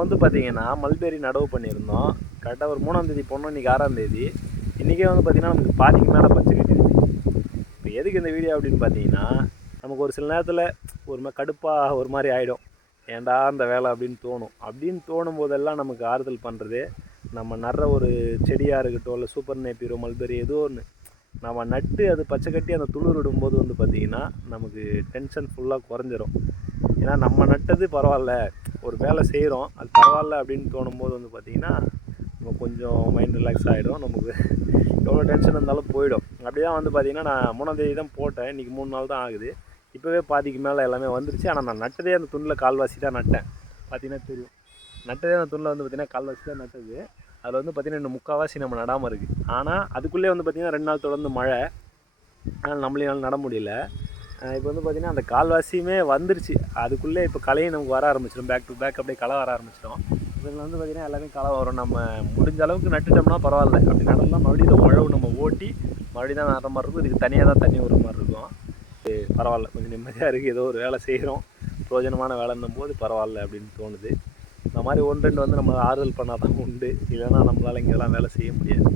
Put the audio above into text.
வந்து பார்த்தீங்கன்னா மல்பெரி நடவு பண்ணியிருந்தோம். கரெக்டாக ஒரு மூணாம் தேதி போனோம் இன்றைக்கி ஆறாம் தேதி. இன்றைக்கே வந்து பார்த்திங்கன்னா நமக்கு பாதிக்கு மேலே பச்சை கட்டிடுச்சு இப்போ எதுக்கு இந்த வீடியோ அப்படின்னு பார்த்தீங்கன்னா நமக்கு ஒரு சில நேரத்தில் ஒரு மாதிரி கடுப்பாக ஒரு மாதிரி ஆகிடும் ஏன்டா அந்த வேலை அப்படின்னு தோணும். அப்படின்னு தோணும் போதெல்லாம் நமக்கு ஆறுதல் பண்ணுறது நம்ம நடுற ஒரு செடியாக இருக்கட்டும் இல்லை சூப்பர் நேப்பியரோ மல்பெரி ஏதோ ஒன்று நம்ம நட்டு அது பச்சை கட்டி அந்த துளிர் விடும்போது வந்து பார்த்திங்கன்னா நமக்கு டென்ஷன் ஃபுல்லாக குறைஞ்சிரும். ஏன்னா நம்ம நட்டது பரவாயில்ல. ஒரு வேலை செய்கிறோம் அது பரவாயில்ல அப்படின்னு தோணும் போது வந்து பார்த்திங்கன்னா நம்ம கொஞ்சம் மைண்ட் ரிலாக்ஸ் ஆகிடும் நமக்கு எவ்வளோ டென்ஷன் இருந்தாலும் போயிடும். அப்படி தான் வந்து பார்த்திங்கன்னா நான் மூணாம் தேதி தான் போட்டேன். இன்றைக்கி மூணு நாள் தான் ஆகுது. இப்போவே பாதிக்கு மேலே எல்லாமே வந்துருச்சு. ஆனால் நான் நட்டதே அந்த துணில் கால்வாசி தான் நட்டேன். பார்த்தீங்கன்னா தெரியும். நட்டதே அந்த துணில் வந்து பார்த்திங்கன்னா கால்வாசி தான் நட்டது. அதில் வந்து பார்த்திங்கன்னா இன்னும் முக்கால்வாசி நம்ம நடாமல் இருக்குது ஆனால் அதுக்குள்ளே வந்து பார்த்திங்கன்னா ரெண்டு நாள் தொடர்ந்து மழை. ஆனால் நம்மளால நட முடியல. இப்போ வந்து பார்த்திங்கன்னா அந்த கால்வாசியுமே வந்துருச்சு. அதுக்குள்ளே இப்போ கலையை நமக்கு வர ஆரம்பிச்சிடும். பேக் டு பேக் அப்படியே களை வர ஆரம்பிச்சிடும். இதில் வந்து பார்த்திங்கன்னா எல்லாமே களை வரும். நம்ம முடிஞ்ச அளவுக்கு நட்டுட்டோம்னா பரவாயில்ல. அப்படி நடலாம் மறுபடியும் இந்த உழவு நம்ம ஓட்டி மறுபடியும் தான் நடுற மாதிரி இருக்கும். இதுக்கு தனியாக தான் தண்ணி விடுற மாதிரி இருக்கும். இது பரவாயில்ல. கொஞ்சம் நிம்மதியாக இருக்குது ஏதோ ஒரு வேலை செய்கிறோம் பிரயோஜனமான வேலைன்னும் போது பரவாயில்ல அப்படின்னு தோணுது. இந்த மாதிரி ஒன்று ரெண்டு வந்து நம்ம ஆறுதல் பண்ணால் தான் உண்டு. இல்லைன்னா நம்மளால் இங்கெல்லாம் வேலை செய்ய முடியாது.